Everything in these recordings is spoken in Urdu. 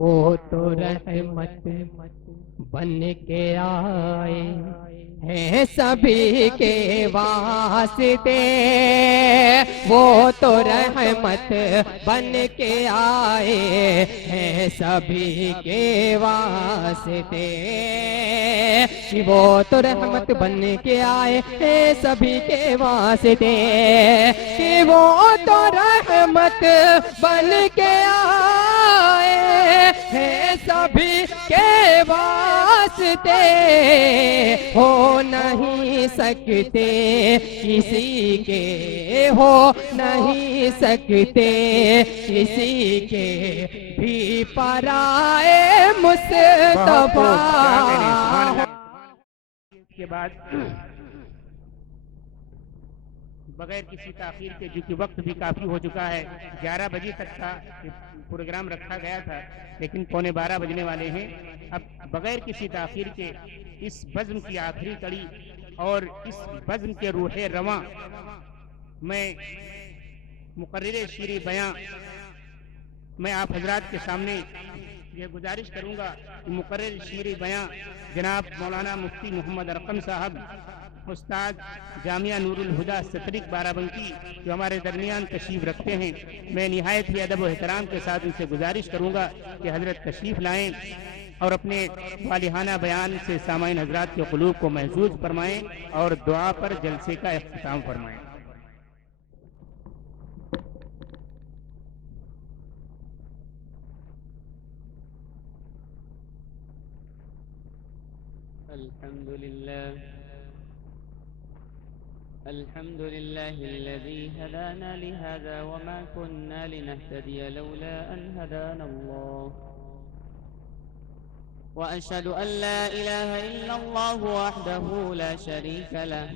وہ تو رحمت بن کے آئے ہیں سبھی کے واسطے، وہ تو رحمت بن کے آئے ہیں سبھی کے واسطے، وہ تو رحمت بن کے آئے ہیں سبھی کے واسطے، کہ وہ تو رحمت بن کے آئے ہیں سبھی کے واسطے، ہو نہیں سکتے کسی کے، ہو نہیں سکتے کسی کے بھی پرائے مصطفیٰ۔ اس کے بعد بغیر کسی تاخیر کے، جو کہ وقت بھی کافی ہو چکا ہے، 11 بجے تک کا پروگرام رکھا گیا تھا لیکن 11:15 بجنے والے ہیں، اب بغیر کسی تاخیر کے اس بزم کی آخری کڑی اور اس بزم کے روح رواں میں مقرر شیریں بیاں میں آپ حضرات کے سامنے یہ گزارش کروں گا کہ مقرر شیریں بیاں جناب مولانا مفتی محمد ارقم صاحب، استاد جامعہ نور الہدیٰ سترک بارہ بنکی، جو ہمارے درمیان تشریف رکھتے ہیں، میں نہایت ہی ادب و احترام کے ساتھ ان سے گزارش کروں گا کہ حضرت تشریف لائیں اور اپنے والہانہ بیان سے سامعین حضرات کے قلوب کو محظوظ فرمائیں اور دعا پر جلسے کا اختتام فرمائیں۔ الحمد لله الذي هدانا لهذا وما كنا لنهتدي لولا أن هدانا الله، وأشهد أن لا إله إلا الله وحده لا شريك له،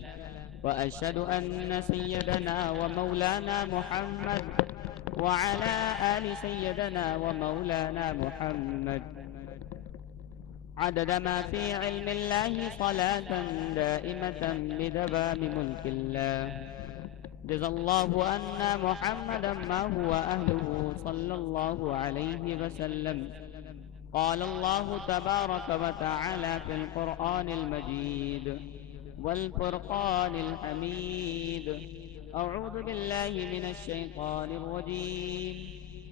وأشهد أن سيدنا ومولانا محمد وعلى آل سيدنا ومولانا محمد عدد ما في علم الله صلاة دائمة بدوام ملك الله، جزى الله أن محمدا ما هو أهله صلى الله عليه وسلم. قال الله تبارك وتعالى في القرآن المجيد والفرقان الحميد: أعوذ بالله من الشيطان الرجيم،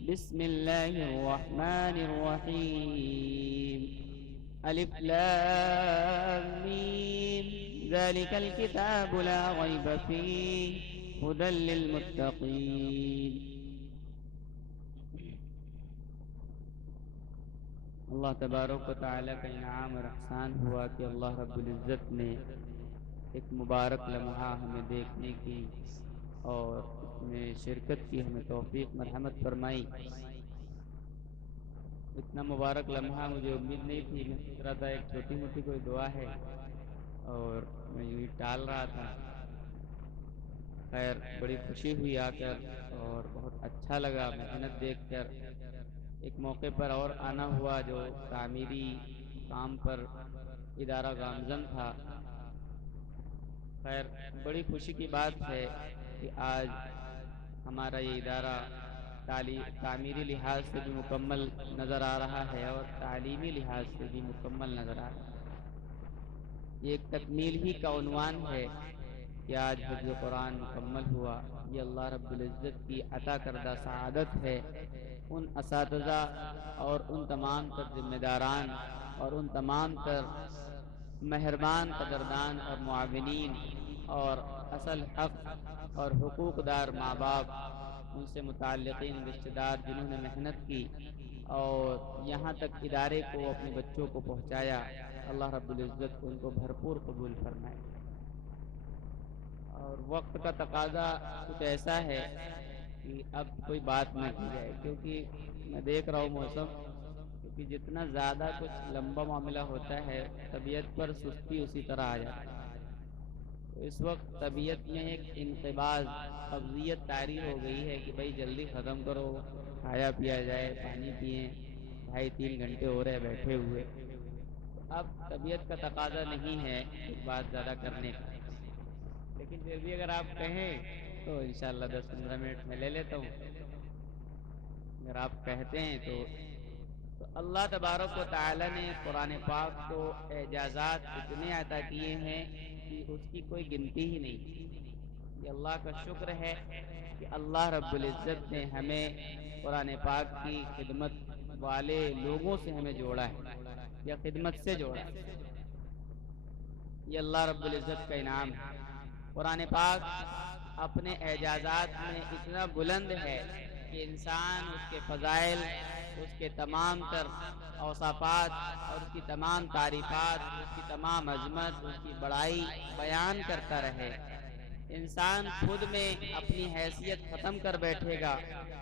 بسم الله الرحمن الرحيم. ألف لام ميم، ذلك الكتاب لا ريب فيه هدى للمتقين. اللہ تبارک و تعالیٰ کا انعام اور احسان ہوا کہ اللہ رب العزت نے ایک مبارک لمحہ ہمیں دیکھنے کی اور اس میں شرکت کی ہمیں توفیق مرحمت فرمائی۔ اتنا مبارک لمحہ مجھے امید نہیں تھی، میں سوچ رہا تھا ایک چھوٹی موٹی کوئی دعا ہے اور میں یوں ہی ٹال رہا تھا۔ خیر بڑی خوشی ہوئی آ کر اور بہت اچھا لگا محنت دیکھ کر۔ ایک موقع پر اور آنا ہوا جو تعمیری کام پر ادارہ گامزن تھا۔ خیر بڑی خوشی کی بات ہے کہ آج ہمارا یہ ادارہ تعمیری لحاظ سے بھی مکمل نظر آ رہا ہے اور تعلیمی لحاظ سے بھی مکمل نظر آ رہا ہے۔ یہ ایک تکمیل ہی کا عنوان ہے کہ آج حفظ قرآن مکمل ہوا۔ یہ اللہ رب العزت کی عطا کردہ سعادت ہے۔ ان اساتذہ اور ان تمام تر ذمہ داران اور ان تمام تر مہربان قدردان اور معاونین اور اصل حق اور حقوق دار ماں باپ، ان سے متعلقین رشتہ دار جنہوں نے محنت کی اور یہاں تک ادارے کو اپنے بچوں کو پہنچایا، اللہ رب العزت ان کو بھرپور قبول فرمائے۔ اور وقت کا تقاضا کچھ ایسا ہے کہ اب کوئی بات نہ کی جائے، کیونکہ میں دیکھ رہا ہوں موسم، کیونکہ جتنا زیادہ کچھ لمبا معاملہ ہوتا ہے طبیعت پر سستی اسی طرح آ جاتی ہے۔ تو اس وقت طبیعت میں ایک انقباض، قبضیت طاری ہو گئی ہے کہ بھائی جلدی ختم کرو، کھایا پیا جائے، پانی پئیں، 2.5-3 گھنٹے ہو رہے بیٹھے ہوئے۔ اب طبیعت کا تقاضا نہیں ہے ایک بات زیادہ کرنے کا، لیکن پھر بھی اگر آپ کہیں تو انشاءاللہ 10-15 منٹ میں لے لیتا ہوں۔ اگر آپ کہتے ہیں تو تو اللہ تبارک و تعالی نے قرآن پاک کو اعجازات اتنے عطا کیے ہیں کہ اس کی کوئی گنتی ہی نہیں۔ یہ اللہ کا شکر ہے کہ اللہ رب العزت نے ہمیں قرآن پاک کی خدمت والے لوگوں سے ہمیں جوڑا ہے یا خدمت سے جوڑا ہے۔ یہ اللہ رب العزت کا انعام ہے۔ قرآن پاک اپنے اعجازات میں اتنا بلند ہے کہ انسان اس کے فضائل، اس کے تمام تر اوصافات اور اس کی تمام تعریفات، اس کی تمام عظمت، اس کی بڑائی بیان کرتا رہے۔ انسان خود میں اپنی حیثیت ختم کر بیٹھے گا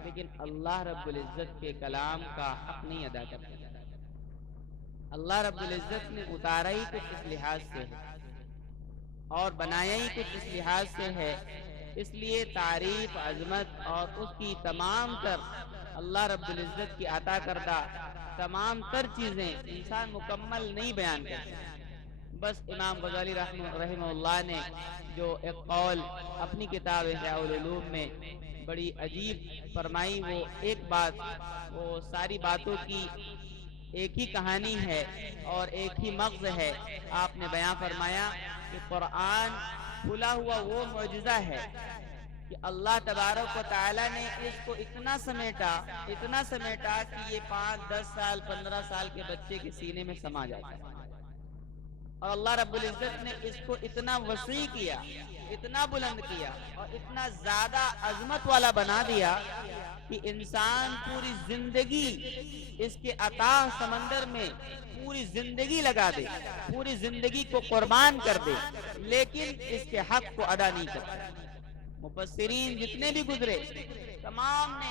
لیکن اللہ رب العزت کے کلام کا حق نہیں ادا کر سکتا۔ اللہ رب العزت نے اتارا ہی کچھ اس لحاظ سے ہے اور بنایا ہی کچھ اس لحاظ سے ہے، اس لیے تعریف، عظمت اور اس کی تمام تر اللہ رب العزت کی عطا کردہ تمام تر چیزیں انسان مکمل نہیں بیان کر سکتا۔ بس امام غزالی رحمہ اللہ نے جو ایک قول اپنی کتاب احیاء العلوم میں بڑی عجیب فرمائی، وہ ایک بات، وہ ساری باتوں کی ایک ہی کہانی ہے اور ایک ہی مغز ہے۔ آپ نے بیان فرمایا کہ قرآن کھلا ہوا وہ معجزہ ہے کہ اللہ تبارک و تعالی نے اس کو اتنا سمیٹا کہ یہ 5، 10 سال، 15 سال کے بچے کے سینے میں سما جاتا ہے، اور اللہ رب العزت نے اس کو اتنا وسیع کیا، اتنا بلند کیا اور اتنا زیادہ عظمت والا بنا دیا کہ انسان پوری زندگی اس کے عطا سمندر میں پوری زندگی لگا دے، پوری زندگی کو قربان کر دے، لیکن اس کے حق کو ادا نہیں کرتا۔ مفسرین جتنے بھی گزرے تمام نے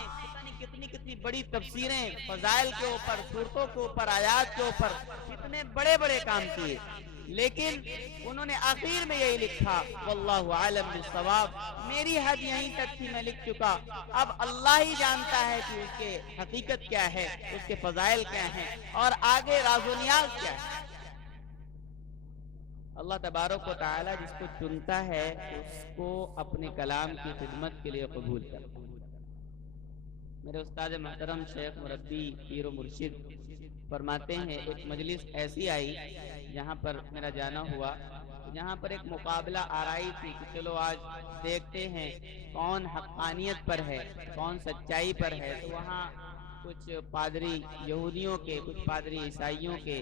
کتنی بڑی تفسیریں فضائل کے اوپر، صورتوں کے اوپر، آیات کے اوپر کتنے بڑے بڑے کام کیے، لیکن انہوں نے آخر میں یہی لکھا واللہ عالم بالصواب، میری حد یہیں تک تھی، میں لکھ چکا، اب اللہ ہی جانتا ہے کہ اس کے حقیقت کیا ہے، اس کے فضائل کیا ہیں اور آگے راز و نیاز کیا ہے۔ اللہ تبارک و تعالی جس کو چنتا ہے اس کو اپنے کلام کی خدمت کے لیے قبول کرتا ہے۔ میرے استاد محترم شیخ مربی پیر و مرشد فرماتے ہیں ایک مجلس ایسی آئی جہاں پر میرا جانا ہوا، جہاں پر ایک مقابلہ آرائی تھی کہ چلو آج دیکھتے ہیں کون حقانیت پر ہے، کون سچائی پر ہے۔ تو وہاں کچھ پادری یہودیوں کے، کچھ پادری عیسائیوں کے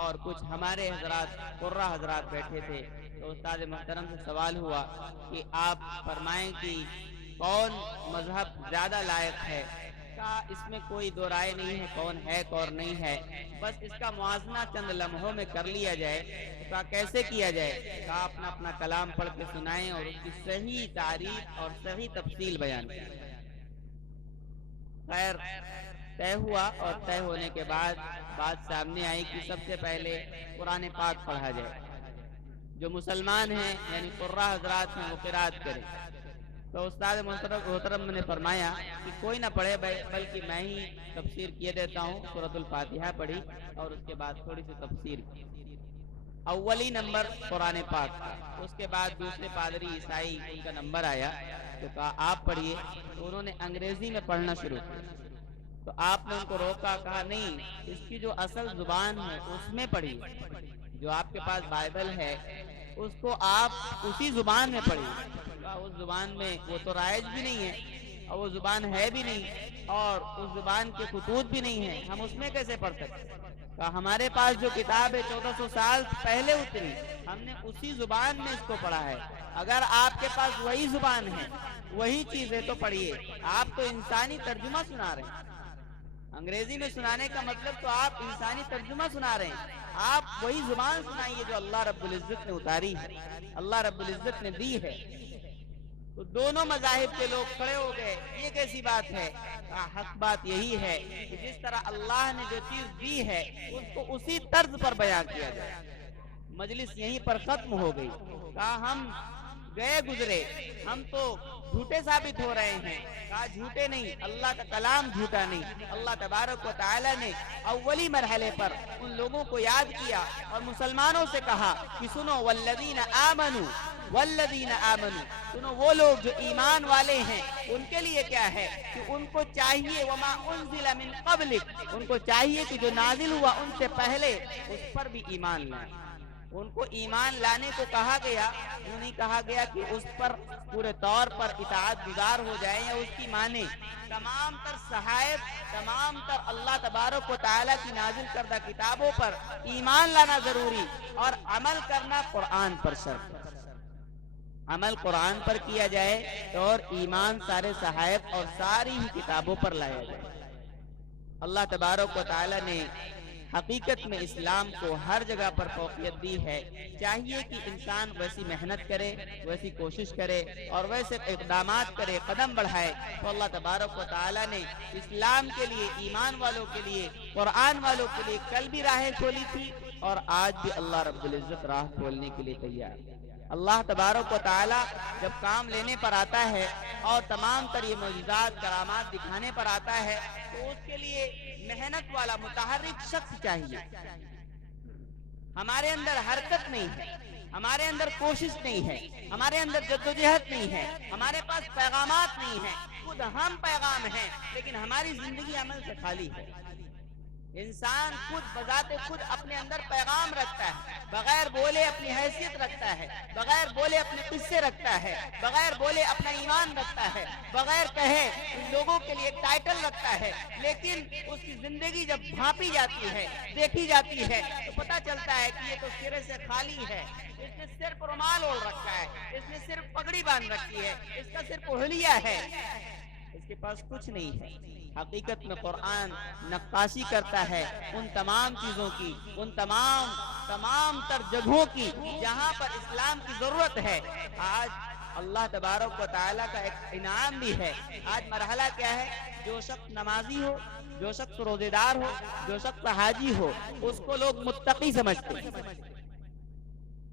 اور کچھ ہمارے حضرات قرہ حضرات بیٹھے تھے۔ تو استاد محترم سے سوال ہوا کہ آپ فرمائیں کہ کون مذہب زیادہ لائق ہے؟ کہا اس میں کوئی دو رائے نہیں ہے کون ہے کون نہیں ہے، بس اس کا موازنہ چند لمحوں میں کر لیا جائے۔ کہا کیسے کیا جائے؟ کہا اپنا اپنا کلام پڑھ کے سنائیں اور اس کی صحیح تعریف اور صحیح تفصیل بیان کریں۔ خیر طے ہوا اور طے ہونے کے بعد بات سامنے آئی کہ سب سے پہلے قرآن پاک پڑھا جائے، جو مسلمان ہیں یعنی قرہ حضرات ہیں وہ قرات کریں۔ تو استاد محترم نے فرمایا کہ کوئی نہ پڑھے بلکہ میں ہی تفسیر کیے دیتا ہوں۔ سورۃ الفاتحہ پڑھی اور اس کے بعد تھوڑی سی تفسیر کی۔ اولی نمبر قرآن پاک کا، اس کے بعد دوسرے پادری عیسائی ان کا نمبر آیا تو کہا آپ پڑھیے۔ تو انہوں نے انگریزی میں پڑھنا شروع کیا، تو آپ نے ان کو روکا، کہا نہیں، اس کی جو اصل زبان ہے اس میں پڑھیے، جو آپ کے پاس بائبل ہے اس کو آپ اسی زبان میں پڑھیے۔ اس زبان میں وہ تو رائج بھی نہیں ہے اور وہ زبان ہے بھی نہیں اور اس زبان کے خطوط بھی نہیں ہے، ہم اس میں کیسے پڑھ سکتے؟ کہا ہمارے پاس جو کتاب ہے 1400 سال پہلے اتری، ہم نے اسی زبان میں اس کو پڑھا ہے۔ اگر آپ کے پاس وہی زبان ہے، وہی چیز ہے تو پڑھیے۔ آپ تو انسانی ترجمہ سنا رہے ہیں، انگریزی میں سنانے کا مطلب تو آپ انسانی ترجمہ سنا رہے ہیں۔ آپ وہی زبان سنائیے جو اللہ رب العزت نے اتاری ہے، اللہ رب العزت نے دی ہے۔ تو دونوں مذاہب کے لوگ کھڑے ہو گئے، یہ کیسی بات ہے؟ حق بات یہی ہے کہ جس طرح اللہ نے جو چیز دی ہے اس کو اسی طرز پر بیان کیا جائے۔ مجلس یہیں پر ختم ہو گئی۔ کہا ہم گئے گزرے، ہم تو جھوٹے ثابت ہو رہے ہیں۔ کہا جھوٹے نہیں، اللہ کا کلام جھوٹا نہیں۔ اللہ تبارک و تعالی نے اولی مرحلے پر ان لوگوں کو یاد کیا اور مسلمانوں سے کہا کہ سنو والذین آمنوا والذین آمنوا، سنو وہ لوگ جو ایمان والے ہیں ان کے لیے کیا ہے کہ ان کو چاہیے وما انزل من قبلک، ان کو چاہیے کہ جو نازل ہوا ان سے پہلے اس پر بھی ایمان لائیں۔ ان کو ایمان لانے کو کہا گیا، یوں نہیں کہا گیا کہ اس پر پورے طور پر اطاعت گزار ہو جائیں یا اس کی مانیں۔ تمام تر صحائف، تمام تر اللہ تبارک و تعالیٰ کی نازل کردہ کتابوں پر ایمان لانا ضروری، اور عمل کرنا قرآن پر شرط ہے۔ عمل قرآن پر کیا جائے اور ایمان سارے صحائف اور ساری ہی کتابوں پر لایا جائے۔ اللہ تبارک و تعالیٰ نے حقیقت میں اسلام کو ہر جگہ پر فوقیت دی ہے۔ چاہیے کہ انسان ویسی محنت کرے، ویسی کوشش کرے اور ویسے اقدامات کرے، قدم بڑھائے، تو اللہ تبارک و تعالیٰ نے اسلام کے لیے، ایمان والوں کے لیے، قرآن والوں کے لیے کل بھی راہیں کھولی تھی اور آج بھی اللہ رب العزت راہ کھولنے کے لیے تیار ہے۔ اللہ تبارک و تعالیٰ جب کام لینے پر آتا ہے اور تمام تر یہ معجزات، کرامات دکھانے پر آتا ہے تو اس کے لیے محنت والا متحرک شخص چاہیے۔ ہمارے اندر حرکت نہیں ہے، ہمارے اندر کوشش نہیں ہے، ہمارے اندر جدوجہد نہیں ہے، ہمارے پاس پیغامات نہیں ہیں، خود ہم پیغام ہیں لیکن ہماری زندگی عمل سے خالی ہے۔ انسان خود بذات خود اپنے اندر پیغام رکھتا ہے، بغیر بولے اپنی حیثیت رکھتا ہے، بغیر بولے اپنے قصے رکھتا ہے، بغیر بولے اپنا ایمان رکھتا ہے، بغیر کہے ان لوگوں کے لیے ایک ٹائٹل رکھتا ہے، لیکن اس کی زندگی جب بھانپی جاتی ہے، دیکھی جاتی ہے تو پتہ چلتا ہے کہ یہ تو سرے سے خالی ہے۔ اس نے صرف رومال اوڑھ رکھا ہے، اس نے صرف پگڑی باندھ رکھی ہے، اس کا صرف حلیہ ہے، اس کے پاس کچھ نہیں ہے۔ حقیقت میں قرآن نقاشی کرتا ہے ان تمام چیزوں کی، ان تمام تر جگہوں کی جہاں پر اسلام کی ضرورت ہے۔ آج اللہ تبارک و تعالیٰ کا ایک انعام بھی ہے۔ آج مرحلہ کیا ہے؟ جو شخص نمازی ہو، جو شخص روزے دار ہو، جو شخص حاجی ہو، اس کو لوگ متقی سمجھتے ہیں۔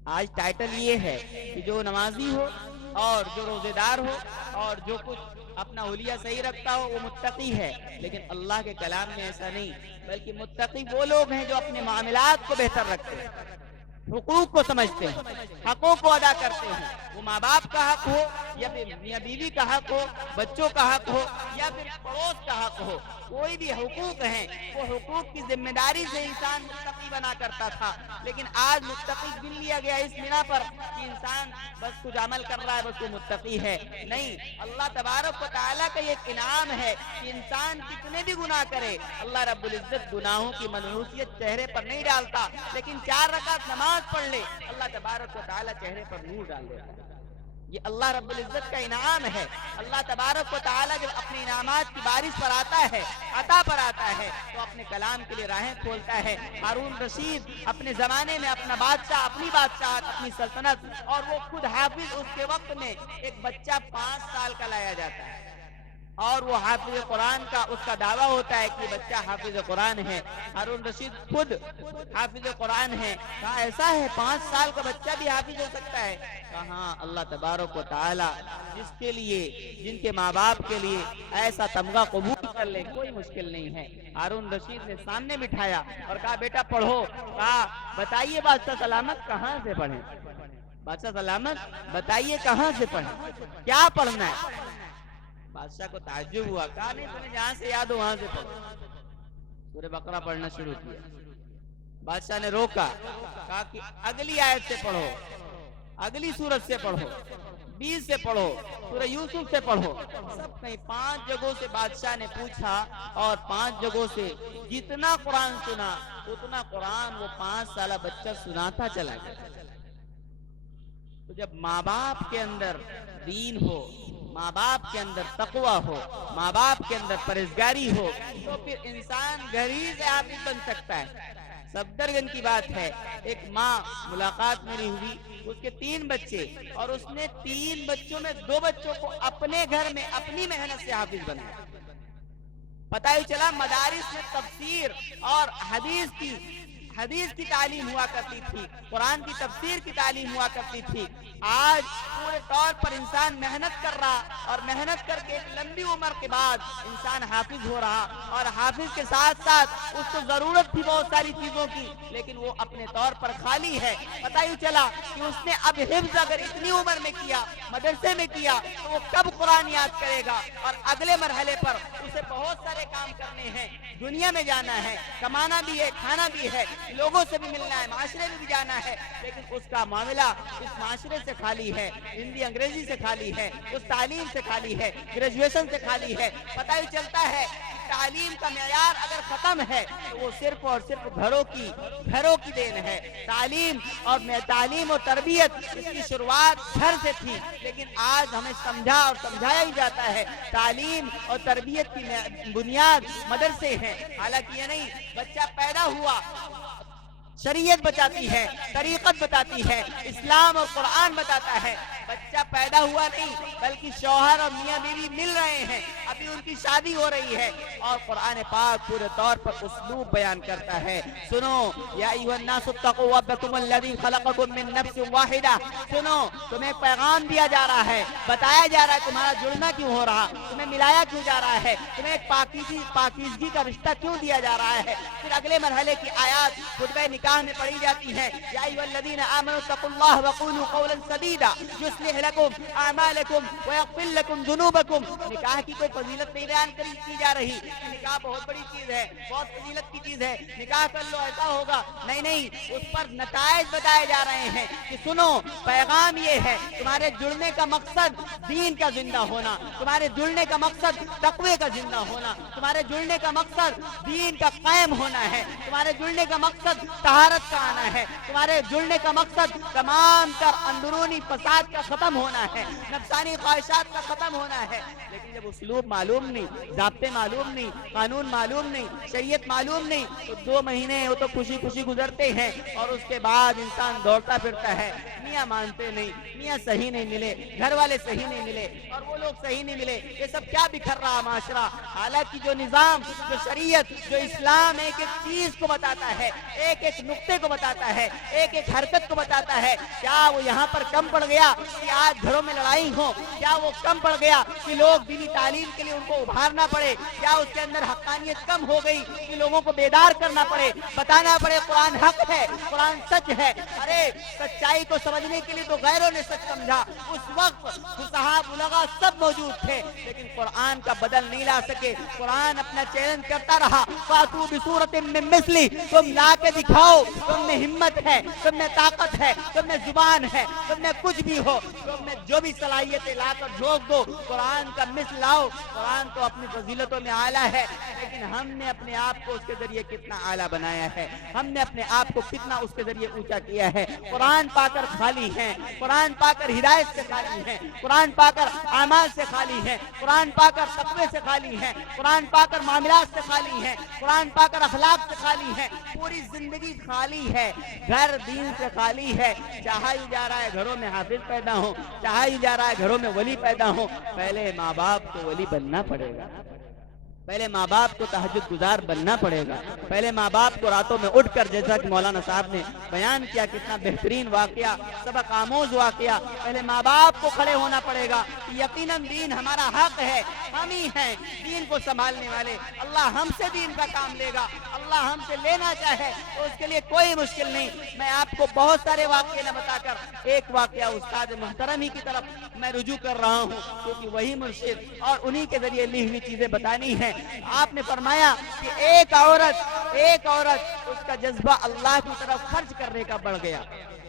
آج ٹائٹل یہ ہے کہ جو نمازی ہو اور جو روزے دار ہو اور جو کچھ اپنا حلیہ صحیح رکھتا ہو وہ متقی ہے، لیکن اللہ کے کلام میں ایسا نہیں، بلکہ متقی وہ لوگ ہیں جو اپنے معاملات کو بہتر رکھتے ہیں، حقوق کو سمجھتے ہیں، حقوں کو ادا کرتے ہیں۔ وہ ماں باپ کا حق ہو یا پھر میاں بیوی کا حق ہو، بچوں کا حق ہو یا پھر پڑوس کا حق ہو، کوئی بھی حقوق ہیں وہ حقوق کی ذمہ داری سے انسان متقی بنا کرتا تھا، لیکن آج متقی بن لیا گیا اس بنا پر کہ انسان بس کچھ عمل کر رہا ہے بس وہ متقی ہے۔ نہیں، اللہ تبارک و تعالیٰ کا یہ انعام ہے کہ انسان کتنے بھی گناہ کرے، اللہ رب العزت گناہوں کی منحوسیت چہرے پر نہیں ڈالتا، لیکن 4 رکعت نماز پڑھ لے اللہ تبارک و تعالیٰ چہرے پر نور ڈال دیتا ہے۔ یہ اللہ رب العزت کا انعام ہے۔ اللہ تبارک و تعالیٰ جب اپنے انعامات کی بارش پر آتا ہے، عطا پر آتا ہے، تو اپنے کلام کے لیے راہیں کھولتا ہے۔ ہارون رشید اپنے زمانے میں اپنا بادشاہ، اپنی بادشاہت، اپنی سلطنت، اور وہ خود حافظ، اس کے وقت میں ایک بچہ 5 سال کا لایا جاتا ہے اور وہ حافظ قرآن کا اس کا دعویٰ ہوتا ہے کہ بچہ حافظ قرآن ہے۔ ہارون رشید خود حافظ قرآن ہے۔ کہا ایسا ہے 5 سال کا بچہ بھی حافظ ہو سکتا ہے؟ کہاں اللہ تبارک و تعالی جس کے لیے، جن کے ماں باپ کے لیے ایسا تمغہ قبول کر لے کوئی مشکل نہیں ہے۔ ہارون رشید نے سامنے بٹھایا اور کہا بیٹا پڑھو۔ کہا بتائیے بادشاہ سلامت کہاں سے پڑھیں؟ بادشاہ سلامت بتائیے کہاں سے پڑھیں، کیا پڑھنا ہے؟ بادشاہ کو تعجب ہوا، کہا نہیں تمہیں جہاں سے یاد ہو وہاں سے پڑھو۔ سورہ بقرہ پڑھنا شروع کیا۔ بادشاہ نے روکا، کہا کہ اگلی آیت سے پڑھو، اگلی سورت سے پڑھو، 20 سے پڑھو، سورہ یوسف سے پڑھو۔ سب کہیں 5 جگہوں سے بادشاہ نے پوچھا اور 5 جگہوں سے جتنا قرآن سنا اتنا قرآن وہ 5 سالہ بچہ سناتا چلا گیا۔ تو جب ماں باپ کے اندر دین ہو، ماں باپ کے اندر تقوی ہو، ماں باپ کے اندر پرہیزگاری ہو، تو پھر انسان گھر ہی سے حافظ بن سکتا ہے۔ صفدرجنگ کی بات ہے، ایک ماں ملاقات میری ہوئی، اس کے 3 بچے اور اس نے 3 بچوں میں 2 بچوں کو اپنے گھر میں اپنی محنت سے حافظ بنایا۔ پتہ ہی چلا مدارس میں تفسیر اور حدیث کی تعلیم ہوا کرتی تھی، قرآن کی تفسیر کی تعلیم ہوا کرتی تھی۔ آج پورے طور پر انسان محنت کر رہا اور محنت کر کے ایک لمبی عمر کے بعد انسان حافظ ہو رہا، اور حافظ کے ساتھ ساتھ اس کو ضرورت تھی بہت ساری چیزوں کی، لیکن وہ اپنے طور پر خالی ہے۔ پتہ ہی چلا کہ اس نے اب حفظ اگر اتنی عمر میں کیا، مدرسے میں کیا، تو وہ کب قرآن یاد کرے گا؟ اور اگلے مرحلے پر اسے بہت سارے کام کرنے ہیں، دنیا میں جانا ہے، کمانا بھی ہے، کھانا بھی ہے، لوگوں سے بھی ملنا ہے، معاشرے میں بھی جانا ہے، لیکن اس کا معاملہ اس معاشرے سے خالی ہے، ہندی انگریزی سے خالی ہے، اس تعلیم سے خالی ہے، گریجویشن سے خالی ہے۔ پتہ ہی چلتا ہے تعلیم کا معیار اگر ختم ہے تو وہ صرف اور صرف گھروں کی دین ہے۔ تعلیم اور تربیت اس کی شروعات گھر سے تھی، لیکن آج ہمیں سمجھا اور سمجھایا ہی جاتا ہے تعلیم اور تربیت کی بنیاد مدرسے ہیں۔ حالانکہ یہ نہیں، بچہ پیدا ہوا شریعت بتاتی ہے، طریقت بتاتی ہے، اسلام اور قرآن بتاتا ہے۔ بچہ پیدا ہوا نہیں، بلکہ شوہر اور میاں بیوی مل رہے ہیں، ابھی ان کی شادی ہو رہی ہے، اور قرآن پاک پورے طور پر اسلوب بیان کرتا ہے۔ سنو یا ایھا الناس اتقوا ربکم الذی خلقکم من نفس واحدہ، سنو تمہیں پیغام دیا جا رہا ہے، بتایا جا رہا ہے تمہارا جڑنا کیوں ہو رہا، تمہیں ملایا کیوں جا رہا ہے، تمہیں ایک پاکیزگی کا رشتہ کیوں دیا جا رہا ہے۔ پھر اگلے مرحلے کی آیات خطبہ نکاح میں پڑھی جاتی ہے، یا ایھا الذین آمنوا اتقوا اللہ وقولوا قولا سدیدا یصلح لکم اعمالکم ویغفر لکم ذنوبکم۔ نکاح کی کوئی فضیلت نہیں بیان کی جا رہی، نکاح بہت بڑی چیز ہے، بہت فضیلت کی چیز ہے، نکاح کر لو ایسا ہوگا، نہیں، اس پر نتائج بتائے جا رہے ہیں کہ سنو پیغام یہ ہے، تمہارے جڑنے کا مقصد دین کا زندہ ہونا، تمہارے جڑنے کا مقصد تقوی کا زندہ ہونا، تمہارے جڑنے کا مقصد دین کا قائم ہونا ہے، تمہارے جڑنے کا مقصد طہارت کا آنا ہے، تمہارے جڑنے کا مقصد تمام تر اندرونی فساد کا ختم ہونا ہے، نفسانی خواہشات کا ختم ہونا ہے۔ لیکن جب اسلوب معلوم نہیں، ضابطے معلوم نہیں، قانون معلوم نہیں، شریعت معلوم نہیں، تو 2 مہینے وہ تو خوشی گزرتے ہیں، اور اس کے بعد انسان دوڑتا پھرتا ہے۔ میاں مانتے نہیں، میاں صحیح نہیں ملے، گھر والے صحیح نہیں ملے، اور وہ لوگ صحیح نہیں ملے، یہ سب کیا بکھر رہا معاشرہ۔ حالانکہ جو نظام، جو شریعت، جو اسلام ایک ایک چیز کو بتاتا ہے، ایک ایک نقطے کو بتاتا ہے، ایک ایک حرکت کو بتاتا ہے، کیا وہ یہاں پر کم پڑ گیا کہ آج گھروں میں لڑائی ہو؟ کیا وہ کم پڑ گیا کہ لوگ دینی تعلیم کے لیے ان کو ابھارنا پڑے؟ کیا اس کے اندر حقانیت کم ہو گئی کہ لوگوں کو بیدار کرنا پڑے، بتانا پڑے قرآن حق ہے، قرآن سچ ہے؟ ارے سچائی کو سمجھنے کے لیے تو غیروں نے سچ سمجھا، اس وقت فقہاء بلغاء سب موجود تھے، لیکن قرآن کا بدل نہیں لا سکے۔ قرآن اپنا چیلنج کرتا رہا، فاتوا بسورۃ من مثلہ، تم لا کے دکھاؤ، تم میں ہمت ہے، تم میں طاقت ہے، تم میں زبان ہے، تم میں کچھ بھی ہو، تم میں جو بھی صلاحیتیں لا کر جھونک دو، قرآن کا مثل لاؤ۔ قرآن تو اپنی فضیلتوں میں اعلیٰ ہے، لیکن ہم نے اپنے آپ کو اس کے ذریعے کتنا اعلیٰ بنایا ہے، ہم نے اپنے آپ کو کتنا اس کے ذریعے اونچا کیا ہے۔ قرآن پا کر خالی ہیں، قرآن پا کر ہدایت سے خالی ہیں، قرآن پا کر اعمال سے خالی ہیں، قرآن پا کر تقوی سے خالی ہیں، قرآن پا کر معاملات سے خالی ہیں، قرآن پا کر اخلاق سے خالی ہیں، پوری زندگی خالی ہے، گھر دین سے خالی ہے۔ چاہا ہی جا رہا ہے گھروں میں حافظ پیدا ہوں، چاہا ہی جا رہا ہے گھروں میں ولی پیدا ہوں، پہلے ماں باپ کو ولی بننا پڑے گا، پہلے ماں باپ کو تہجد گزار بننا پڑے گا، پہلے ماں باپ کو راتوں میں اٹھ کر، جیسا کہ مولانا صاحب نے بیان کیا کتنا بہترین واقعہ، سبق آموز واقعہ، پہلے ماں باپ کو کھڑے ہونا پڑے گا۔ یقیناً دین ہمارا حق ہے، ہم ہی ہیں دین کو سنبھالنے والے، اللہ ہم سے دین کا کام لے گا، اللہ ہم سے لینا چاہے تو اس کے لیے کوئی مشکل نہیں۔ میں آپ کو بہت سارے واقعے نہ بتا کر ایک واقعہ استاد محترم ہی کی طرف میں رجوع کر رہا ہوں، کیونکہ وہی مرشد اور انہی کے ذریعے لی ہوئی چیزیں بتانی ہیں۔ آپ نے فرمایا کہ ایک عورت اس کا جذبہ اللہ کی طرف خرچ کرنے کا بڑھ گیا،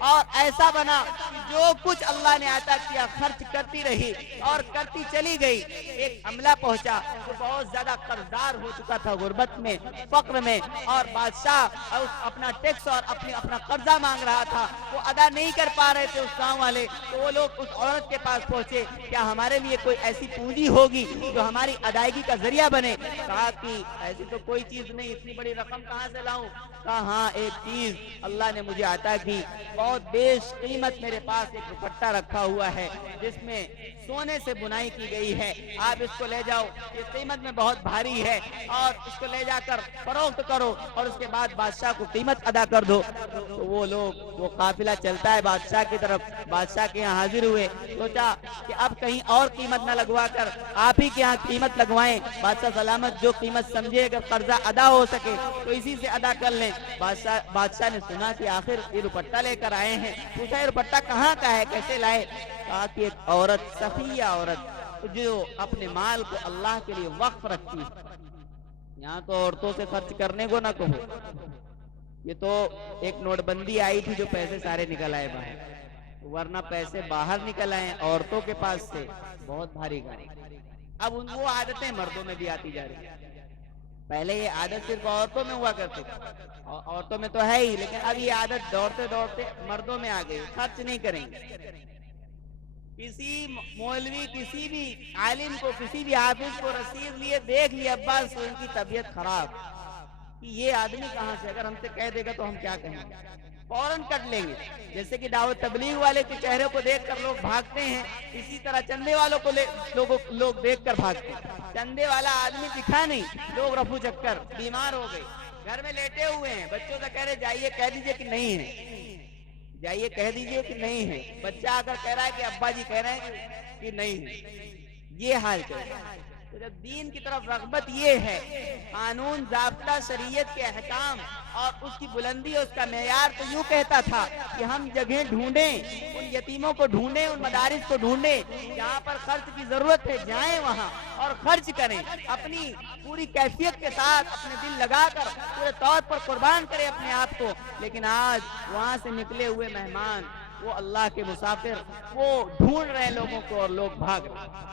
اور ایسا بنا کہ جو کچھ اللہ نے عطا کیا خرچ کرتی رہی اور کرتی چلی گئی۔ ایک حملہ پہنچا، وہ بہت زیادہ قرضدار ہو چکا تھا، غربت میں، فقر میں، اور بادشاہ اپنا ٹیکس اور اپنا قرضہ مانگ رہا تھا، وہ ادا نہیں کر پا رہے تھے اس گاؤں والے، تو وہ لوگ اس عورت کے پاس پہنچے، کیا ہمارے لیے کوئی ایسی پونجی ہوگی جو ہماری ادائیگی کا ذریعہ بنے؟ کہا کہ ایسی تو کوئی چیز نہیں، اتنی بڑی رقم کہاں سے لاؤں؟ کہا ہاں ایک چیز اللہ نے مجھے عطا کی، بہت بیش قیمت میرے پاس ایک دوپٹہ رکھا ہوا ہے جس میں سونے سے بنائی کی گئی ہے، آپ اس کو لے جاؤ، یہ قیمت میں بہت بھاری ہے، اور اس کو لے جا کر فروخت کرو اور اس کے بعد بادشاہ کو قیمت ادا کر دو۔ تو وہ لوگ، وہ قافلہ چلتا ہے بادشاہ کی طرف، بادشاہ کے یہاں حاضر ہوئے، سوچا کہ اب کہیں اور قیمت نہ لگوا کر آپ ہی کے یہاں قیمت لگوائیں، بادشاہ سلامت جو قیمت سمجھے اگر قرضہ ادا ہو سکے تو اسی سے ادا کر لیں۔ بادشاہ نے سنا کہ آخر یہ دوپٹہ لے کر آئے ہیں، پوچھا یہ دوپٹہ کہاں کا ہے، کیسے لائے؟ کہا کہ ایک عورت، صفیہ عورت جو اپنے مال کو اللہ کے لیے وقف رکھتی ہے۔ یہاں تو عورتوں سے خرچ کرنے کو نہ کہو، یہ تو ایک نوٹ بندی آئی تھی جو پیسے سارے نکل آئے باہر، ورنہ پیسے باہر نکل آئے عورتوں کے پاس سے بہت بھاری گاڑی۔ اب ان وہ عادتیں مردوں میں بھی آتی جا رہی ہیں، پہلے یہ عادت صرف عورتوں میں ہوا کرتی تھی، عورتوں میں تو ہے ہی، لیکن اب یہ عادت دوڑتے دوڑتے مردوں میں آ گئی، خرچ نہیں کریں گے۔ کسی مولوی، کسی بھی عالم کو، کسی بھی حافظ کو رسید لیے دیکھ لیا بس ان کی طبیعت خراب کہ یہ آدمی کہاں سے، اگر ہم سے کہہ دے گا تو ہم کیا کہیں گے، فوراً کٹ لیں گے۔ جیسے کہ دعوت تبلیغ والے کے چہرے کو دیکھ کر لوگ بھاگتے ہیں، اسی طرح چندے والوں کو لوگ دیکھ کر بھاگتے ہیں۔ چندے والا آدمی دکھا نہیں، لوگ رفو چکر، بیمار ہو گئے، گھر میں لیٹے ہوئے ہیں، بچوں سے کہہ رہے جائیے کہہ دیجئے کہ نہیں ہے، جائیے کہہ دیجئے کہ نہیں ہے، بچہ آ کر کہہ رہا ہے کہ ابا جی کہہ رہے ہیں کہ نہیں ہے، یہ حال کیا ہے۔ تو جب دین کی طرف رغبت یہ ہے، قانون ضابطہ شریعت کے احکام اور اس کی بلندی، اس کا معیار تو یوں کہتا تھا کہ ہم جگہیں ڈھونڈیں، ان یتیموں کو ڈھونڈیں، ان مدارس کو ڈھونڈیں، جہاں پر خرچ کی ضرورت ہے جائیں وہاں اور خرچ کریں، اپنی پوری کیفیت کے ساتھ اپنے دل لگا کر پورے طور پر قربان کریں اپنے آپ کو۔ لیکن آج وہاں سے نکلے ہوئے مہمان، وہ اللہ کے مسافر، وہ ڈھونڈ رہے لوگوں کو اور لوگ بھاگ رہے۔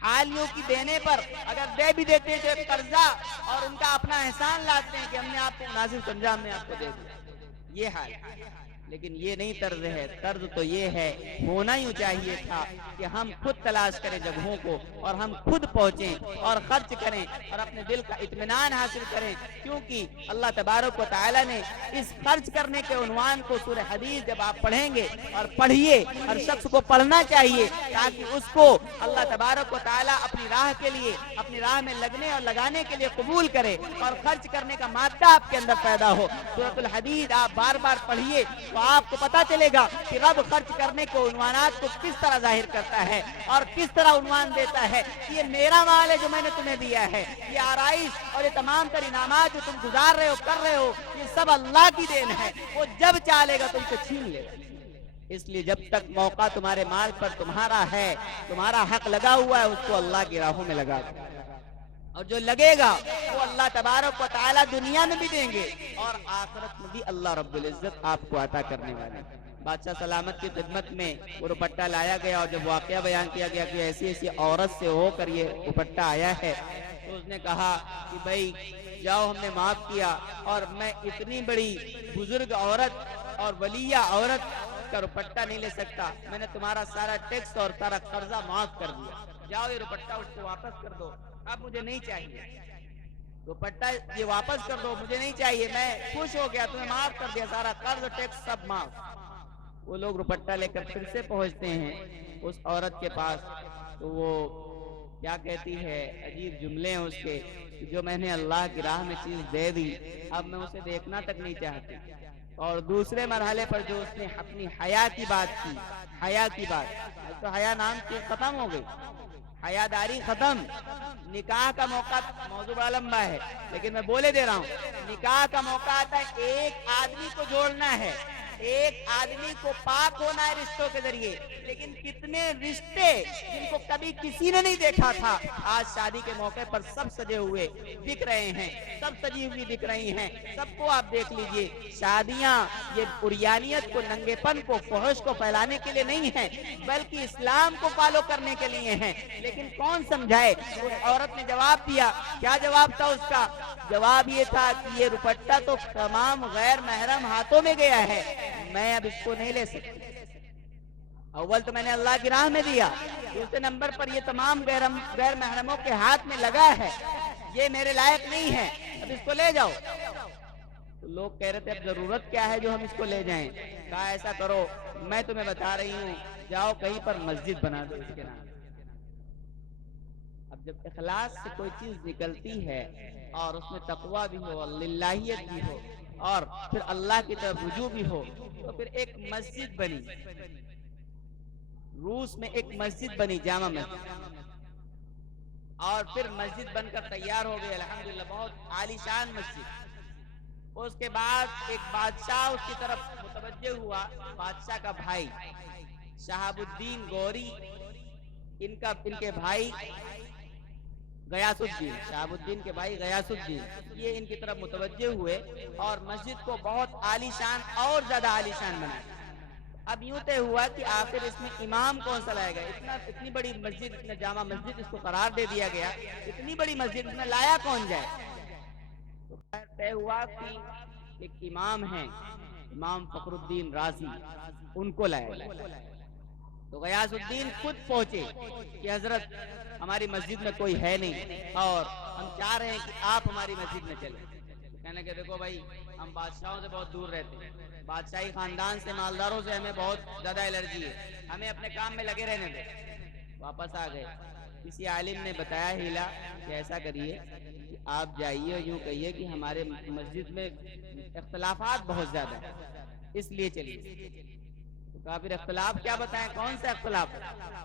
حالیوں کی دینے پر اگر دے بھی دیتے ہیں تو ایک قرضہ اور ان کا اپنا احسان لاتے ہیں کہ ہم نے آپ کو مناسب سمجھا، ہم نے آپ کو دے دیا، یہ حال۔ لیکن یہ نہیں طرز ہے، طرز تو یہ ہے، ہونا ہی چاہیے تھا کہ ہم خود تلاش کریں جگہوں کو اور ہم خود پہنچیں اور خرچ کریں اور اپنے دل کا اطمینان حاصل کریں، کیونکہ اللہ تبارک و تعالی نے اس خرچ کرنے کے عنوان کو سورہ حدید جب آپ پڑھیں گے، اور پڑھیے، ہر شخص کو پڑھنا چاہیے تاکہ اس کو اللہ تبارک و تعالی اپنی راہ کے لیے، اپنی راہ میں لگنے اور لگانے کے لیے قبول کرے اور خرچ کرنے کا مادہ آپ کے اندر پیدا ہو۔ سورۃ الحدید آپ بار بار پڑھیے تو آپ کو پتا چلے گا کہ رب خرچ کرنے کے عنوانات کو کس طرح ظاہر کرتا ہے اور کس طرح عنوان دیتا ہے کہ یہ میرا مال ہے جو میں نے تمہیں دیا ہے، یہ آرائش اور یہ تمام تر انعامات جو تم گزار رہے ہو، کر رہے ہو، یہ سب اللہ کی دین ہے، وہ جب چاہے گا تم سے چھین لے گا۔ اس لیے جب تک موقع تمہارے مال پر تمہارا ہے، تمہارا حق لگا ہوا ہے، اس کو اللہ کی راہوں میں لگا دو، اور جو لگے گا وہ اللہ تبارک و تعالی دنیا میں بھی دیں گے اور آخرت میں بھی اللہ رب العزت آپ کو عطا کرنے والے۔ بادشاہ سلامت کی خدمت میں وہ دوپٹہ لایا گیا اور جب واقعہ بیان کیا گیا کہ ایسی ایسی عورت سے ہو کر یہ دوپٹہ آیا ہے، تو اس نے کہا کہ بھائی جاؤ، ہم نے معاف کیا، اور میں اتنی بڑی بزرگ عورت اور ولیہ عورت کا دوپٹہ نہیں لے سکتا، میں نے تمہارا سارا ٹیکس اور سارا قرضہ معاف کر دیا، جاؤ یہ دوپٹہ اس کو واپس کر دو، اب مجھے نہیں چاہیے دوپٹہ، یہ واپس کر دو، مجھے نہیں چاہیے، میں خوش ہو گیا، تمہیں معاف کر دیا، سارا قرض ٹیکس سب معاف۔ وہ لوگ دوپٹہ لے کر پھر سے پہنچتے ہیں اس عورت کے پاس، تو وہ کیا کہتی ہے، عجیب جملے ہیں اس کے کہ جو میں نے اللہ کی راہ میں چیز دے دی اب میں اسے دیکھنا تک نہیں چاہتی۔ اور دوسرے مرحلے پر جو اس نے اپنی حیا کی بات کی، حیا کی بات، تو حیا نام کی ختم ہو گئی، حیاداری ختم۔ نکاح کا موقع، موضوع بڑا لمبا ہے لیکن میں بولے دے رہا ہوں، نکاح کا موقع آتا ہے، ایک آدمی کو جوڑنا ہے، ایک آدمی کو پاک ہونا ہے رشتوں کے ذریعے، لیکن کتنے رشتے جن کو کبھی کسی نے نہیں دیکھا تھا آج شادی کے موقع پر سب سجے ہوئے دکھ رہے ہیں، سب سجی ہوئی دکھ رہی ہیں، سب کو آپ دیکھ لیجئے۔ شادیاں یہ عریانیت کو، ننگے پن کو، فحش کو پھیلانے کے لیے نہیں ہیں بلکہ اسلام کو فالو کرنے کے لیے ہیں، لیکن کون سمجھائے؟ اس عورت نے جواب دیا، کیا جواب تھا اس کا؟ جواب یہ تھا کہ یہ دوپٹہ تو تمام غیر محرم ہاتھوں میں گیا ہے، میں اب اس کو نہیں لے سکتی، اول تو میں نے اللہ کی راہ میں دیا، دوسرے نمبر پر یہ تمام غیر محرموں کے ہاتھ میں لگا ہے، یہ میرے لائق نہیں ہے، اب اس کو لے جاؤ۔ تو لوگ کہہ رہے تھے اب ضرورت کیا ہے جو ہم اس کو لے جائیں. کہا ایسا کرو میں تمہیں بتا رہی ہوں, جاؤ کہیں پر مسجد بنا دو اس کے نام. اب جب اخلاص سے کوئی چیز نکلتی ہے اور اس میں تقویٰ بھی ہو, للہیت بھی ہو, اور پھر اللہ کی طرف رجوع بھی ہو, تو پھر ایک مسجد بنی. روس میں ایک مسجد بنی, جامع مسجد, اور پھر مسجد بن کر تیار ہو گئی الحمدللہ, بہت عالی شان مسجد. اس کے بعد ایک بادشاہ اس کی طرف متوجہ ہوا, بادشاہ کا بھائی شہاب الدین گوری, ان کے بھائی غیاث الدین, شہاب الدین کے بھائی غیاث الدین, یہ ان کی طرف متوجہ ہوئے اور مسجد کو بہت عالی شان اور زیادہ عالی شان بنایا. اب یوں طے ہوا کہ آخر اس میں امام کون سا لائے گا, اتنی بڑی مسجد, اتنا جامع مسجد اس کو قرار دے دیا گیا, اتنی بڑی مسجد میں لایا کون جائے. تو طے ہوا کہ ایک امام ہیں, امام فخر الدین رازی, ان کو لایا. تو غیاث الدین خود پہنچے کہ حضرت ہماری مسجد میں کوئی ہے نہیں اور ہم چاہ رہے ہیں کہ آپ ہماری مسجد میں چلیں. کہنے کہ دیکھو بھائی, ہم بادشاہوں سے بہت دور رہتے ہیں, بادشاہی خاندان سے, مالداروں سے ہمیں بہت زیادہ الرجی ہے, ہمیں اپنے کام میں لگے رہنے دیں. واپس آ گئے. کسی عالم نے بتایا ہیلا کہ ایسا کریے کہ آپ جائیے اور یوں کہیے کہ ہمارے مسجد میں اختلافات بہت زیادہ ہیں, اس لیے چلیے. کہا پھر اختلاف کیا بتائیں, کون سا اختلاف؟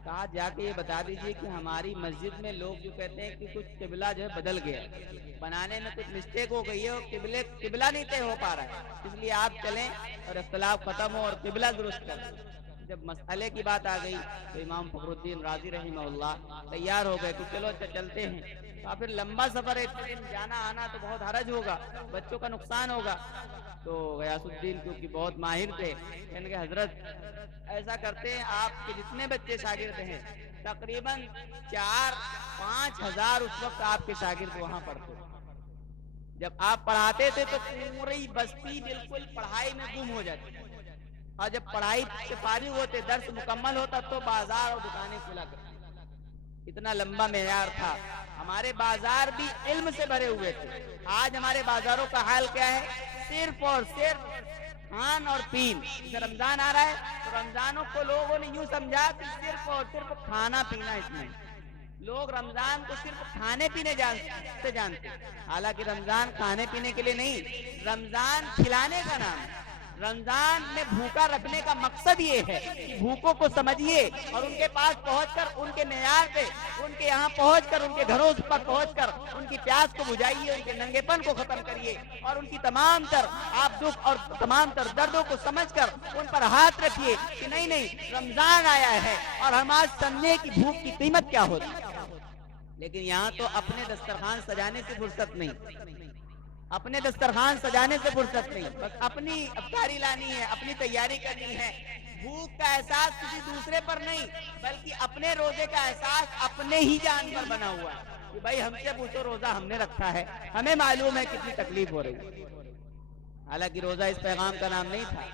کہا جا کے یہ بتا دیجئے کہ ہماری مسجد میں لوگ جو کہتے ہیں کہ کچھ قبلہ جو ہے بدل گیا, بنانے میں کچھ مسٹیک ہو گئی ہے اور قبلہ نہیں طے ہو پا رہا ہے, اس لیے آپ چلیں اور اختلاف ختم ہو اور قبلہ درست کریں. جب مسئلے کی بات آ گئی تو امام فخر الدین رازی رحمہ اللہ تیار ہو گئے کہ چلو اچھا چلتے ہیں. تو پھر لمبا سفر ہے, اتنے دن جانا آنا تو بہت حرج ہوگا, بچوں کا نقصان ہوگا. تو غیاث الدین کیونکہ بہت ماہر تھے, کہنے کہ حضرت ایسا کرتے ہیں, آپ کے جتنے بچے شاگرد ہیں تقریباً 4-5 ہزار اس وقت آپ کے شاگرد وہاں پڑھتے. جب آپ پڑھاتے تھے تو پوری بستی بالکل پڑھائی میں گم ہو جاتی, اور جب پڑھائی سے فارغ ہوتے, درس مکمل ہوتا, تو بازار اور دکانیں کھلا کرتی. اتنا لمبا معیار تھا. ہمارے بازار بھی علم سے بھرے ہوئے تھے. آج ہمارے بازاروں کا حال کیا ہے, صرف اور صرف کھان اور پین. رمضان آ رہا ہے تو رمضانوں کو لوگوں نے یوں سمجھا کہ صرف اور صرف کھانا پینا. اس میں لوگ رمضان کو صرف کھانے پینے جانتے, حالانکہ رمضان کھانے پینے کے لیے نہیں, رمضان کھلانے کا نام ہے. رمضان میں بھوکا رکھنے کا مقصد یہ ہے کہ بھوکوں کو سمجھیے اور ان کے پاس پہنچ کر, ان کے معیار پہ, ان کے یہاں پہنچ کر, ان کے گھروں پر پہنچ کر ان کی پیاس کو بجھائیے, ان کے ننگے پن کو ختم کریے, اور ان کی تمام تر آپ دکھ اور تمام تر دردوں کو سمجھ کر ان پر ہاتھ رکھیے کہ نہیں نہیں رمضان آیا ہے اور ہم آج سمجھیں کہ بھوک کی قیمت کیا ہوتی. لیکن یہاں تو اپنے دسترخوان سجانے سے فرصت نہیں, اپنے دسترخوان سجانے سے فرصت نہیں, بس اپنی افطاری لانی ہے, اپنی تیاری کرنی ہے. بھوک کا احساس کسی دوسرے پر نہیں, بلکہ اپنے روزے کا احساس اپنے ہی جان پر بنا ہوا ہے کہ بھائی ہم سے پوچھو, روزہ ہم نے رکھا ہے, ہمیں معلوم ہے کتنی تکلیف ہو رہی ہے. حالانکہ روزہ اس پیغام کا نام نہیں تھا.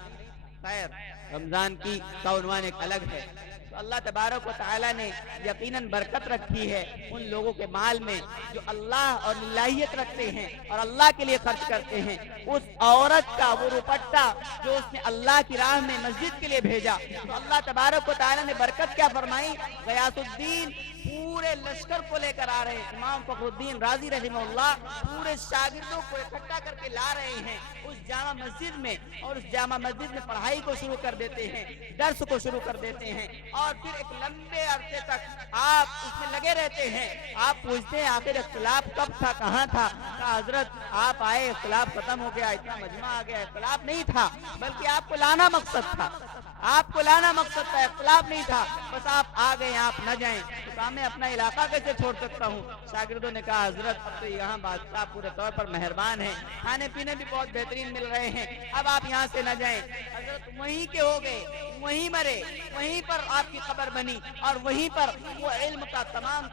خیر, رمضان کی عنوان ایک الگ ہے. تو اللہ تبارک و تعالیٰ نے یقیناً برکت رکھی ہے ان لوگوں کے مال میں جو اللہ اور للہیت رکھتے ہیں اور اللہ کے لیے خرچ کرتے ہیں. اس عورت کا وہ دوپٹہ جو اس نے اللہ کی راہ میں مسجد کے لیے بھیجا, تو اللہ تبارک و تعالیٰ نے برکت کیا فرمائی. غیاث الدین پورے لشکر کو لے کر آ رہے ہیں, امام فخر الدین رازی رحمہ اللہ پورے شاگردوں کو اکٹھا کر کے لا رہے ہیں اس جامع مسجد میں, اور اس جامع مسجد میں پڑھائی کو شروع کر دیتے ہیں, درس کو شروع کر دیتے ہیں, اور پھر ایک لمبے عرصے تک آپ اس میں لگے رہتے ہیں. آپ پوچھتے ہیں آخر اختلاف کب تھا, کہاں تھا؟ کہا حضرت آپ آئے, اختلاف ختم ہو گیا, اتنا مجمع آ گیا. اختلاف نہیں تھا, بلکہ آپ کو لانا مقصد تھا, آپ کو لانا مقصد تھا, اختلاف نہیں تھا. بس آپ آ گئے, آپ نہ جائیں. تو کہا میں اپنا علاقہ کیسے چھوڑ سکتا ہوں؟ شاگردوں نے کہا حضرت اب تو یہاں بادشاہ پورے طور پر مہربان ہیں, کھانے پینے بھی بہت بہترین مل رہے ہیں, اب آپ یہاں سے نہ جائیں. حضرت وہیں کے ہو گئے, وہیں مرے, وہیں پر آپ کی قبر بنی, اور وہیں پر وہ علم کا تمام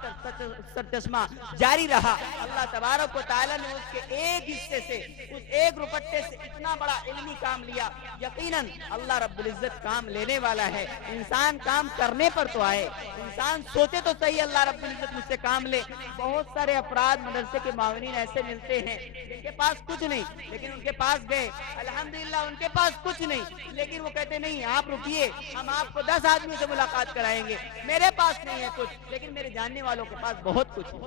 سرچشمہ جاری رہا. اللہ تبارک و تعالیٰ نے اس کے ایک حصے سے, اس ایک روپٹے سے اتنا بڑا علمی کام لیا. یقیناً اللہ رب العزت کام لینے والا ہے، انسان کام کرنے پر تو آئے، انسان سوچے تو صحیح اللہ رب العزت مجھ سے کام لے۔ بہت سارے افراد مدرسے کے معاونین ایسے ملتے ہیں جن کے پاس کچھ نہیں، لیکن ان کے پاس گئے، الحمدللہ ان کے پاس کچھ نہیں، لیکن وہ کہتے نہیں آپ رکیے، ہم آپ کو 10 آدمیوں سے ملاقات کرائیں گے، میرے پاس نہیں ہے کچھ لیکن میرے جاننے والوں کے پاس بہت کچھ ہے۔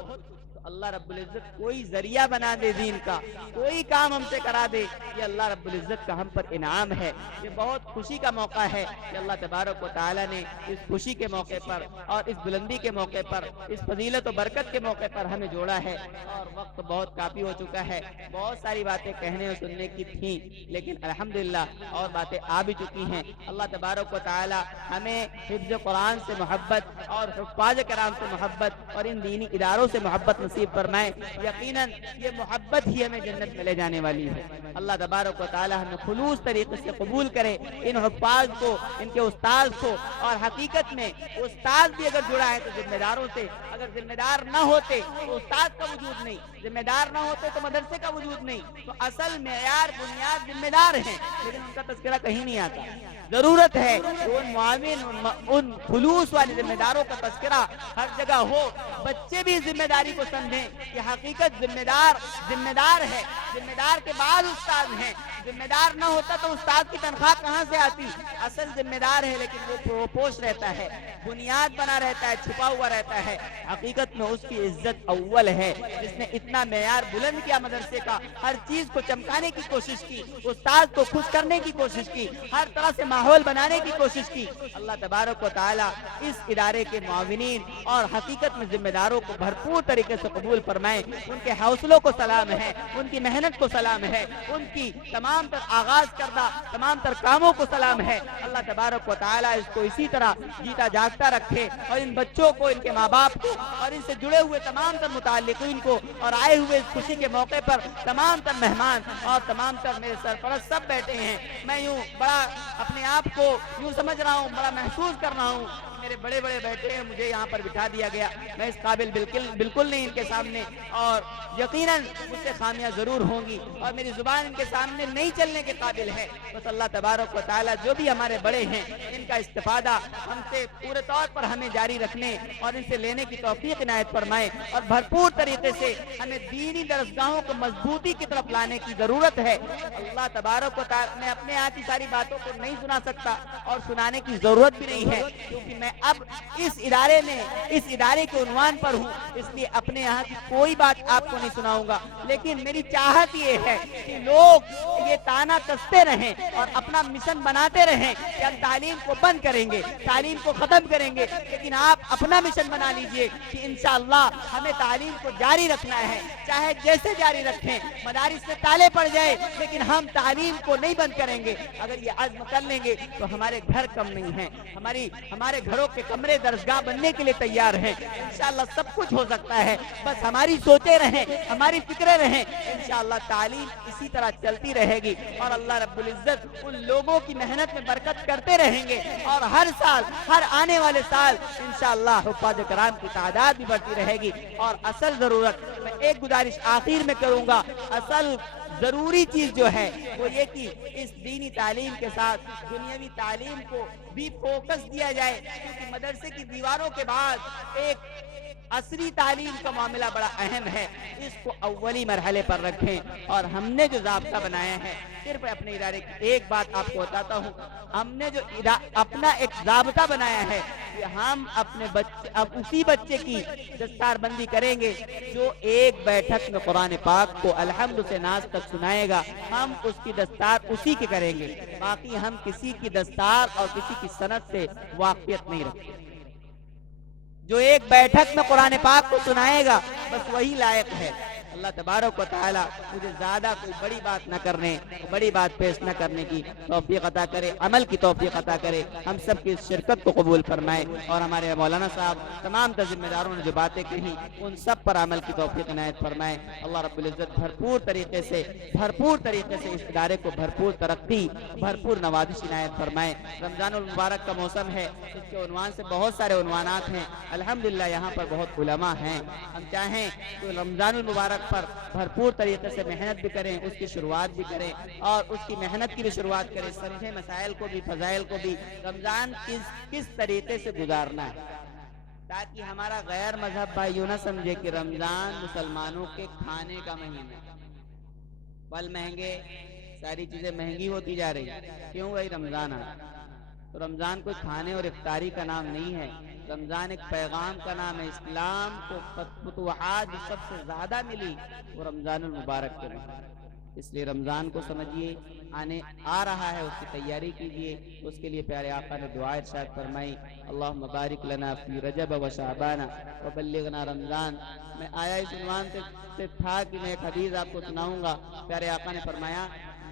تو اللہ رب العزت کوئی ذریعہ بنا دے دین کا، کوئی کام ہم سے کرا دے، یہ اللہ رب العزت کا ہم پر انعام ہے۔ یہ بہت خوشی کا موقع ہے کہ اللہ تبارک و تعالیٰ نے اس خوشی کے موقع پر اور اس بلندی کے موقع پر، اس فضیلت و برکت کے موقع پر ہمیں جوڑا ہے۔ اور وقت بہت کافی ہو چکا ہے، بہت ساری باتیں کہنے اور سننے کی تھیں، لیکن الحمدللہ اور باتیں آ بھی چکی ہیں۔ اللہ تبارک و تعالیٰ ہمیں حفظ قرآن سے محبت اور حفاظ کرام سے محبت اور ان دینی اداروں سے محبت نصیب فرمائے۔ یقیناً یہ محبت ہی ہمیں جنت میں لے جانے والی ہے۔ اللہ تبارک و تعالی ہمیں خلوص طریقے سے قبول کرے ان حفاظ کو، ان کے استاذ کو، اور حقیقت میں استاذ بھی اگر جڑا ہے تو ذمہ داروں سے، اگر ذمہ دار نہ ہوتے تو استاذ کا وجود نہیں، ذمہ دار نہ ہوتے تو مدرسے کا وجود نہیں۔ تو اصل معیار بنیاد ذمہ دار ہیں، لیکن ان کا تذکرہ کہیں نہیں آتا۔ ضرورت ہے کہ ان معاون، ان خلوص والے ذمہ داروں کا تذکرہ ہر جگہ ہو۔ بچے بھی ذمہ داری کو سمجھیں کہ حقیقت ذمہ دار ہے، ذمہ دار کے بعد استاد ہیں۔ ذمہ دار نہ ہوتا تو استاد کی تنخواہ کہاں سے آتی؟ اصل ذمہ دار ہے لیکن وہ پوش رہتا ہے، بنیاد بنا رہتا ہے، چھپا ہوا رہتا ہے۔ حقیقت میں اس کی عزت اول ہے، جس نے اتنا معیار بلند کیا مدرسے کا، ہر چیز کو چمکانے کی کوشش کی، استاد کو خوش کرنے کی کوشش کی، ہر طرح سے ماحول بنانے کی کوشش کی۔ اللہ تبارک و تعالی اس ادارے کے معاونین اور حقیقت میں ذمہ داروں کو بھرپور طریقے سے قبول فرمائے۔ ان کے حوصلوں کو سلام ہے، ان کی محنت کو سلام ہے، ان کی تمام تر آغاز کردہ تمام تر کاموں کو سلام ہے۔ اللہ تبارک و تعالی اس کو اسی طرح جیتا جاگتا رکھے، اور ان بچوں کو، ان کے ماں باپ کو، اور ان سے جڑے ہوئے تمام تر متعلقین کو، اور آئے ہوئے اس خوشی کے موقع پر تمام تر مہمان اور تمام تر میرے سرپرست سب بیٹھے ہیں۔ میں یوں بڑا اپنے آپ کو یوں سمجھ رہا ہوں، بڑا محسوس کر رہا ہوں، میرے بڑے بڑے بیٹھے ہیں، مجھے یہاں پر بٹھا دیا گیا، میں اس قابل بالکل نہیں ان کے سامنے، اور یقیناً مجھ سے خامیاں ضرور ہوں گی، اور میری زبان ان کے سامنے نہیں چلنے کے قابل ہے۔ بس اللہ تبارک و تعالیٰ جو بھی ہمارے بڑے ہیں ان کا استفادہ ہم سے پورے طور پر ہمیں جاری رکھنے اور ان سے لینے کی توفیق عنایت فرمائے، اور بھرپور طریقے سے ہمیں دینی درسگاہوں کو مضبوطی کی طرف لانے کی ضرورت ہے۔ اللہ تبارک و تعالیٰ، میں اپنے آپ کی ساری باتوں کو نہیں سنا سکتا اور سنانے کی ضرورت بھی نہیں ہے، کیونکہ میں اب اس ادارے کے عنوان پر ہوں، اس لیے اپنے یہاں کی کوئی بات آپ کو نہیں سناؤں گا، لیکن میری چاہت یہ ہے کہ لوگ یہ تانا کستے رہیں اور اپنا مشن بناتے رہیں کہ ہم تعلیم کو بند کریں گے، تعلیم کو ختم کریں گے، لیکن آپ اپنا مشن بنا لیجئے کہ انشاءاللہ ہمیں تعلیم کو جاری رکھنا ہے، چاہے جیسے جاری رکھیں، مدارس میں تالے پڑ جائے لیکن ہم تعلیم کو نہیں بند کریں گے۔ اگر یہ عزم کر لیں گے تو ہمارے گھر کم نہیں ہیں، ہمارے گھروں کے کمرے درسگاہ بننے کے لیے تیار ہیں، انشاءاللہ سب کچھ ہو سکتا ہے، بس ہماری سوچیں رہیں، ہماری فکریں رہیں، انشاءاللہ تعلیم اسی طرح چلتی رہے گی، اور اللہ رب العزت ان لوگوں کی محنت میں برکت کرتے رہیں گے، اور ہر سال، ہر آنے والے سال انشاءاللہ حفاظ کرام کی تعداد بھی بڑھتی رہے گی۔ اور اصل ضرورت، میں ایک گزارش آخر میں کروں گا، اصل ضروری چیز جو ہے وہ یہ کہ اس دینی تعلیم کے ساتھ دنیاوی تعلیم کو بھی فوکس دیا جائے، کیونکہ مدرسے کی دیواروں کے بعد ایک عصری تعلیم کا معاملہ بڑا اہم ہے، اس کو اولی مرحلے پر رکھیں۔ اور ہم نے جو ضابطہ بنایا ہے، صرف اپنے ادارے کی ایک بات آپ کو بتاتا ہوں، ہم نے جو اپنا ایک ضابطہ بنایا ہے کہ ہم اپنے بچے، اب اسی بچے کی دستار بندی کریں گے جو ایک بیٹھک میں قرآن پاک کو الحمد سے ناز تک سنائے گا، ہم اس کی دستار اسی کی کریں گے، باقی ہم کسی کی دستار اور کسی کی سند سے واقفیت نہیں رکھتے۔ جو ایک بیٹھک میں قرآن پاک کو سنائے گا بس وہی لائق ہے۔ اللہ تبارک و تعالی مجھے زیادہ کوئی بڑی بات نہ کرنے، بڑی بات پیش نہ کرنے کی توفیق عطا کرے، عمل کی توفیق عطا کرے، ہم سب کی اس شرکت کو قبول فرمائے، اور ہمارے مولانا صاحب تمام ذمہ داروں نے جو باتیں کہیں ان سب پر عمل کی توفیق عنایت فرمائے۔ اللہ رب العزت بھرپور طریقے سے اس ادارے کو بھرپور ترقی، بھرپور نوازش عنایت فرمائے۔ رمضان المبارک کا موسم ہے، اس کے عنوان سے بہت سارے عنوانات ہیں، الحمدللہ یہاں پر بہت علماء ہیں، ہم چاہیں تو رمضان المبارک پر بھرپور طریقے سے محنت بھی کریں، اس کی شروعات بھی کریں اور اس کی محنت کی بھی شروعات کریں، سمجھیں مسائل کو بھی، فضائل کو بھی، رمضان کس طریقے سے گزارنا ہے، تاکہ ہمارا غیر مذہب بھائی یوں نہ سمجھے کہ رمضان مسلمانوں کے کھانے کا مہینہ ہے، پھل مہنگے، ساری چیزیں مہنگی ہوتی جا رہی، کیوں بھائی رمضان آ رہا؟ تو رمضان کوئی کھانے اور افطاری کا نام نہیں ہے، رمضان ایک پیغام کا نام ہے۔ اسلام کو فتوحات جو سب سے زیادہ ملی وہ رمضان المبارک کے مہینے، اس لیے رمضان کو سمجھیے، آ رہا ہے، اس کی تیاری کیجئے۔ اس کے لیے پیارے آقا نے دعا ارشاد فرمائی، اللہم بارک لنا فی رجب و شعبان وبلغنا رمضان۔ میں آیا اس عنوان سے تھا کہ میں ایک حدیث آپ کو سناؤں گا۔ پیارے آقا نے فرمایا،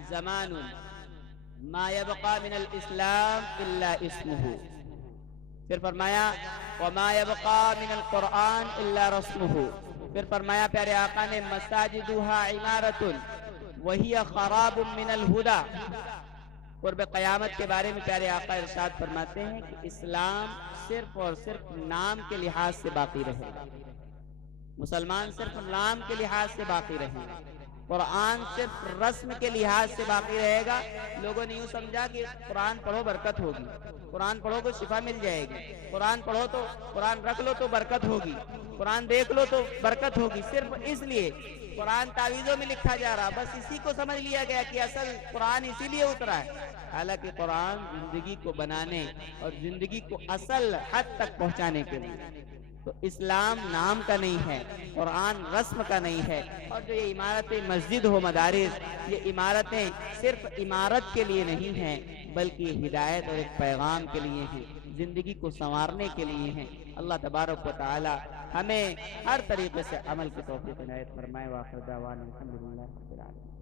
زمان ما یبقى من الاسلام الا اسمه، پھر فرمایا وما يبقى من القرآن الا رسمه، پھر فرمایا پیارے آقا نے مساجدها عمارة وهي خراب من الهدى۔ قرب قیامت کے بارے میں پیارے آقا ارشاد فرماتے ہیں کہ اسلام صرف اور صرف نام کے لحاظ سے باقی رہے گا، مسلمان صرف نام کے لحاظ سے باقی رہیں گے، قرآن صرف رسم کے لحاظ سے باقی رہے گا۔ لوگوں نے یوں سمجھا کہ قرآن پڑھو برکت ہوگی، قرآن پڑھو تو شفا مل جائے گی، قرآن پڑھو تو قرآن رکھ لو تو برکت ہوگی، قرآن دیکھ لو تو برکت ہوگی، صرف اس لیے قرآن تعویذوں میں لکھا جا رہا، بس اسی کو سمجھ لیا گیا کہ اصل قرآن اسی لیے اترا ہے، حالانکہ قرآن زندگی کو بنانے اور زندگی کو اصل حد تک پہنچانے کے لیے۔ تو اسلام نام کا نہیں ہے، قرآن رسم کا نہیں ہے، اور جو یہ عمارتیں مسجد ہو، مدارس، یہ عمارتیں صرف عمارت کے لیے نہیں ہیں بلکہ یہ ہدایت اور ایک پیغام کے لیے ہیں، زندگی کو سنوارنے کے لیے ہیں۔ اللہ تبارک و تعالی ہمیں ہر طریقے سے عمل کی توفیق عنایت فرمائے۔ وآخر دعوانا الحمدللہ رب العالمین۔